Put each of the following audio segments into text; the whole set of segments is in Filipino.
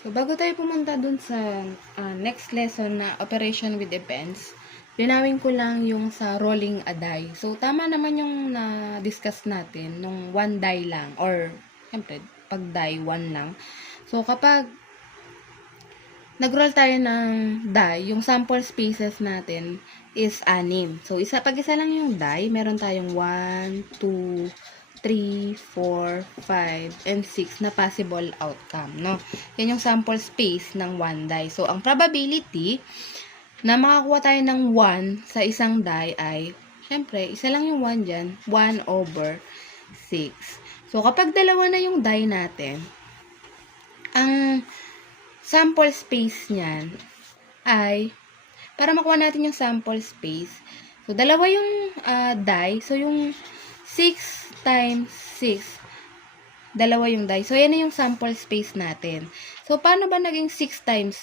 So, bago tayo pumunta dun sa next lesson na operation with events, linawin ko lang yung sa rolling a die. So, tama naman yung na-discuss natin nung one die lang or, siyempre, pag die, one lang. So, kapag nag-roll tayo ng die, yung sample spaces natin is 6. So, pag isa lang yung die, meron tayong 1, 2, 3, 4, 5, and 6 na possible outcome, no? Yan yung sample space ng one die. So, ang probability na makakuha tayo ng 1 sa isang die ay, syempre, isa lang yung 1 dyan, 1 over 6. So, kapag dalawa na yung die natin, ang sample space niyan ay, para makuha natin yung sample space, so, dalawa yung die, so, yung 6 times 6, dalawa yung die. So, yan na yung sample space natin. So, paano ba naging 6 times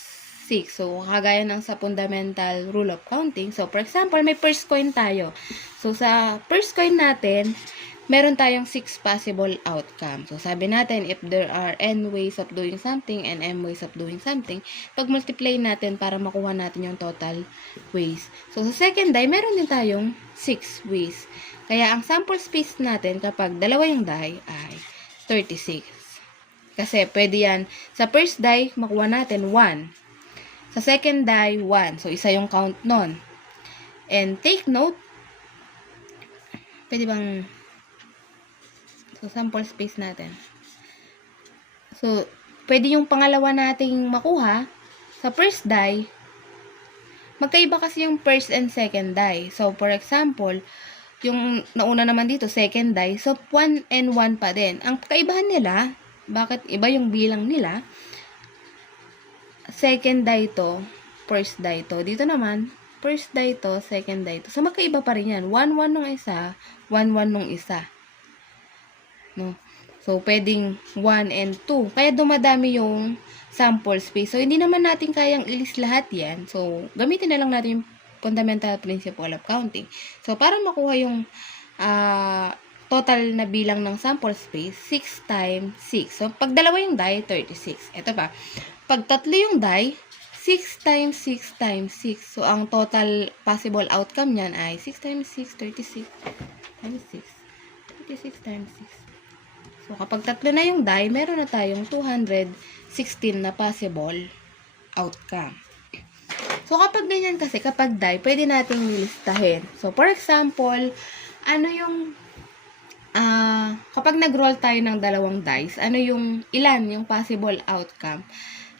6? So, kagaya ng sa fundamental rule of counting. So, for example, may first coin tayo. So, sa first coin natin, meron tayong 6 possible outcomes. So, sabi natin, if there are n ways of doing something and m ways of doing something, pag-multiply natin para makuha natin yung total ways. So, sa second die, meron din tayong 6 ways. Kaya, ang sample space natin kapag dalawa yung die ay 36. Kasi, pwede yan. Sa first die, makuha natin 1. Sa second die, 1. So, isa yung count nun. And, take note, pwede bang, so, sample space natin. So, pwede yung pangalawa nating makuha. Sa first die, magkaiba kasi yung first and second die. So, for example, yung nauna naman dito, second die, so 1 and 1 pa din. Ang kaibahan nila, bakit iba yung bilang nila? Second die to, first die to. Dito naman, first die to, second die to. So, magkaiba pa rin yan. 1, 1 nung isa, 1, 1 nung isa. No? So, pwedeng 1 and 2. Kaya dumadami yung sample space. So, hindi naman natin kayang ilis lahat yan. So, gamitin na lang natin yung fundamental principle of counting. So, para makuha yung total na bilang ng sample space, 6 times 6. So, pag dalawa yung die, 36. Ito pa. Pag tatlo yung die, 6 times 6 times 6. So, ang total possible outcome niyan ay 6 times 6, 36 times 6. 36 times 6. So, kapag tatlo na yung die, meron na tayong 216 na possible outcome. So, kapag ganyan kasi, kapag die, pwede nating nilistahin. So, for example, ano yung, kapag nag-roll tayo ng dalawang dice, ano yung, ilan yung possible outcome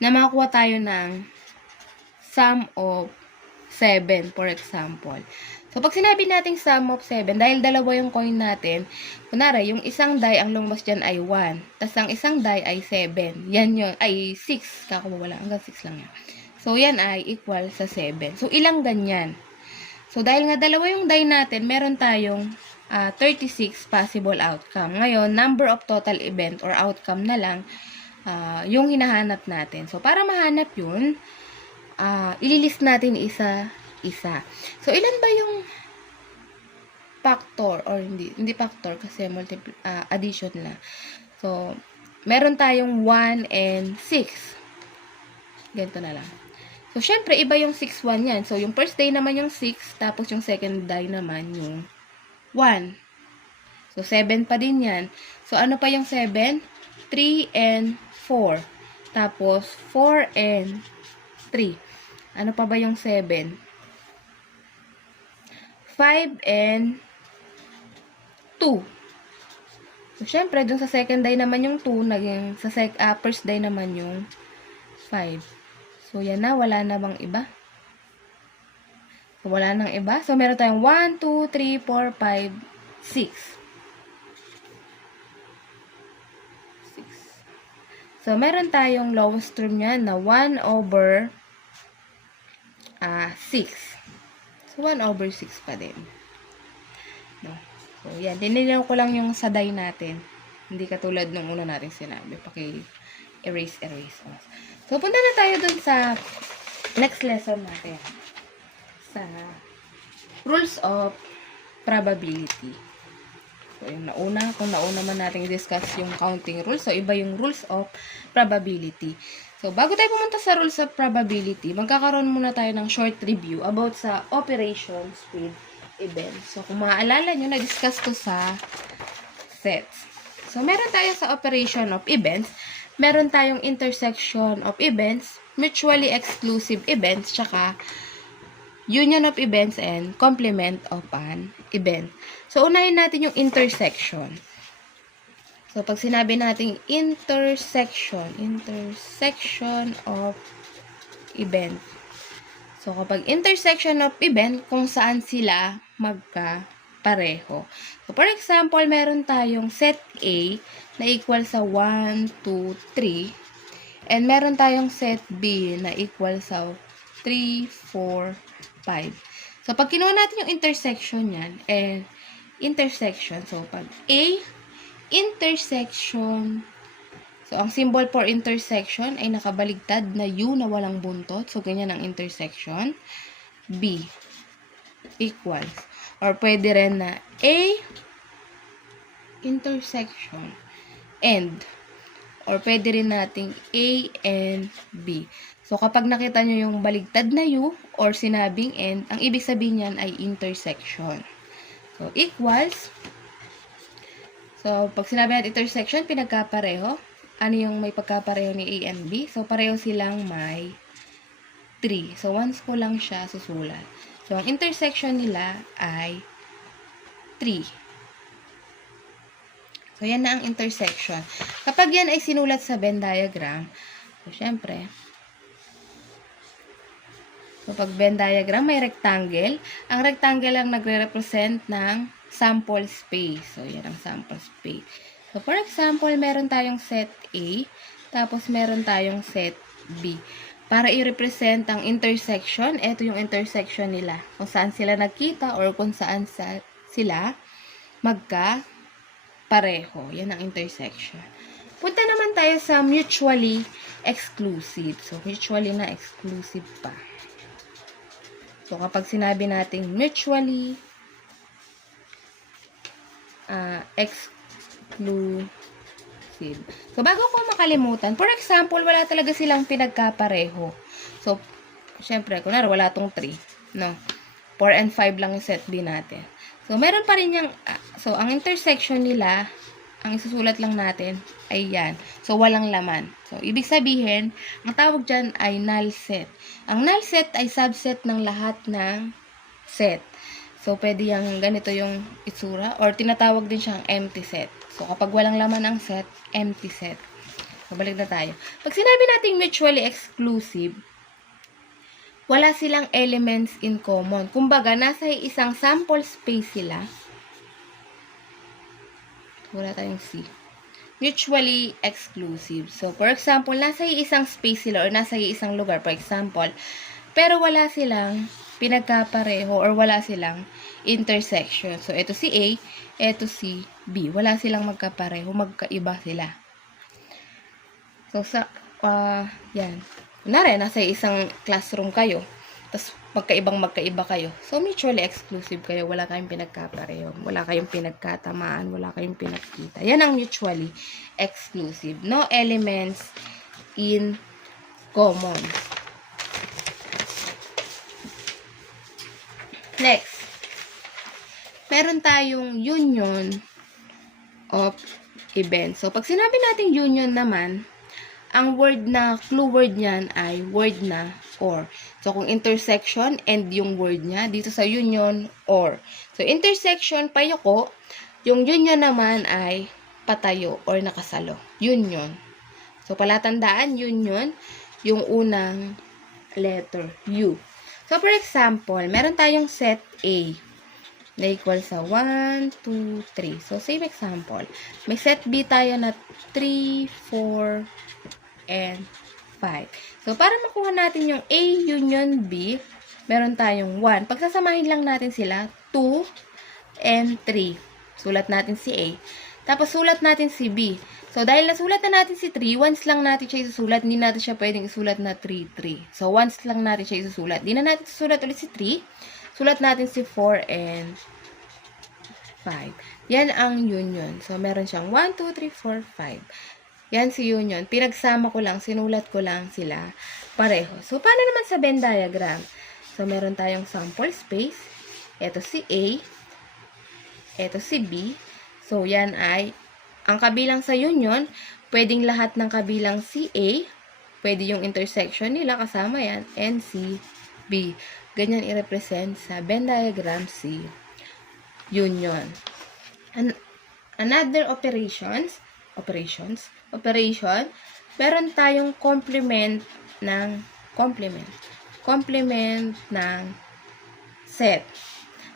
na makakuha tayo ng sum of 7, for example. So, pag sinabi nating sum of 7, dahil dalawa yung coin natin, kunwari, yung isang die, ang lumabas dyan ay 1, tas ang isang die ay 7. Yan yun, ay 6, kakawala, hanggang 6 lang yan. So, yan ay equal sa 7. So, ilang ganyan? So, dahil nga dalawa yung die natin, meron tayong 36 possible outcome. Ngayon, number of total event or outcome na lang yung hinahanap natin. So, para mahanap yun, ililist natin isa-isa. So, ilan ba yung factor or hindi factor kasi addition na. So, meron tayong 1 and 6. Ganito na lang. So, syempre, iba yung 6, 1 yan. So, yung first day naman yung 6, tapos yung second day naman yung 1. So, 7 pa din yan. So, ano pa yung 7? 3 and 4. Tapos, 4 and 3. Ano pa ba yung 7? 5 and 2. So, syempre, dun sa second day naman yung 2, naging sa first day naman yung 5. So, yan na. Wala na bang iba? So, wala nang iba. So, meron tayong 1, 2, 3, 4, 5, 6. So, meron tayong lowest term niyan na 1 over 6. So, 1 over 6 pa din. No? So, yan. Diniliw ko lang yung sa die natin. Hindi katulad nung una natin sinabi. Erase. So, punta na tayo dun sa next lesson natin. Sa rules of probability. So, yung kung nauna man natin i-discuss yung counting rules, so iba yung rules of probability. So, bago tayo pumunta sa rules of probability, magkakaroon muna tayo ng short review about sa operations with events. So, kung maaalala nyo, na-discuss ko sa sets. So, meron tayo sa operation of events, meron tayong intersection of events, mutually exclusive events, tsaka union of events and complement of an event. So, unahin natin yung intersection. So, pag sinabi natin intersection of event. So, kapag intersection of event, kung saan sila magkapareho. So, for example, meron tayong set A na equal sa 1, 2, 3. And meron tayong set B na equal sa 3, 4, 5. So, pag kinuha natin yung intersection yan, intersection. So, pag A, intersection. So, ang symbol for intersection ay nakabaligtad na U na walang buntot. So, ganyan ang intersection. B, equals. Or, pwede rin na A, intersection, and. Or, pwede rin nating A and B. So, kapag nakita nyo yung baligtad na U or sinabing and, ang ibig sabihin yan ay intersection. So, equals. So, pag sinabi natin intersection, pinagkapareho. Ano yung may pagkapareho ni A and B? So, pareho silang may 3. So, once ko lang siya susulat. So, ang intersection nila ay 3. So, yan na ang intersection. Kapag yan ay sinulat sa Venn diagram, so, syempre, so, pag Venn diagram, may rectangle. Ang rectangle ang nagre-represent ng sample space. So, yan ang sample space. So, for example, meron tayong set A, tapos meron tayong set B. Para i-represent ang intersection, ito yung intersection nila. Kung saan sila nagkita or kung saan sila magkapareho. Yan ang intersection. Punta naman tayo sa mutually exclusive. So, mutually na exclusive pa. So, kapag sinabi natin mutually exclusive. So, bago ko makalimutan, for example, wala talaga silang pinagkapareho. So, syempre, kunwari, wala tong 3. No? 4 and 5 lang yung set B natin. So, meron pa rin yung, so, ang intersection nila, ang isusulat lang natin ay yan. So, walang laman. So, ibig sabihin, ang tawag dyan ay null set. Ang null set ay subset ng lahat ng set. So, pwede yung ganito yung itsura or tinatawag din siyang empty set. So, kapag walang laman ang set, empty set. So, balik na tayo. Pag sinabi natin mutually exclusive, wala silang elements in common. Kumbaga, nasa isang sample space sila. Wala tayong C. Mutually exclusive. So, for example, nasa isang space sila or nasa isang lugar, for example, pero wala silang pinagkapareho or wala silang intersection. So, ito si A, ito si B. Wala silang magkapareho, magkaiba sila. So, yan. Kunwari, nasa isang classroom kayo, tapos magkaiba kayo. So, mutually exclusive kayo. Wala kayong pinagkapareho. Wala kayong pinagkatamaan. Wala kayong pinagkita. Yan ang mutually exclusive. No elements in common. Next. Meron tayong union of events. So, pag sinabi natin union naman, ang word na, clue word niyan ay word na or. So, kung intersection, and yung word niya, dito sa union, or. So, intersection, payoko. Yung union naman ay patayo or nakasalo. Union. So, palatandaan, union, yung unang letter, U. So, for example, meron tayong set A na equal sa 1, 2, 3. So, same example. May set B tayo na 3, 4, and 5. So, para makuha natin yung A union B, meron tayong 1. Pagsasamahin lang natin sila, 2 and 3. Sulat natin si A. Tapos, sulat natin si B. So, dahil nasulat na natin si 3, once lang natin siya isusulat, hindi natin siya pwedeng isulat na 3, 3. So, once lang natin siya isusulat. Hindi na natin isusulat ulit si 3. Sulat natin si 4 and 5. Yan ang union. So, meron siyang 1, 2, 3, 4, 5. Yan si union. Pinagsama ko lang, sinulat ko lang sila pareho. So, paano naman sa Venn diagram? So, meron tayong sample space. Ito si A. Ito si B. So, yan ay, ang kabilang sa union, pwedeng lahat ng kabilang si A. Pwede yung intersection nila, kasama yan, and si B. Ganyan i-represent sa Venn diagram si union. Another operation, meron tayong complement ng set.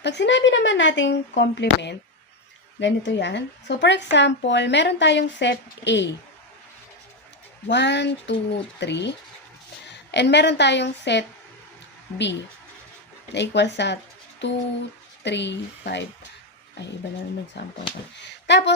Pag sinabi naman nating complement, ganito yan. So, for example, meron tayong set A. 1, 2, 3. And meron tayong set B na equal sa 2, 3, 5. Ay, iba na naman sample. Tapos,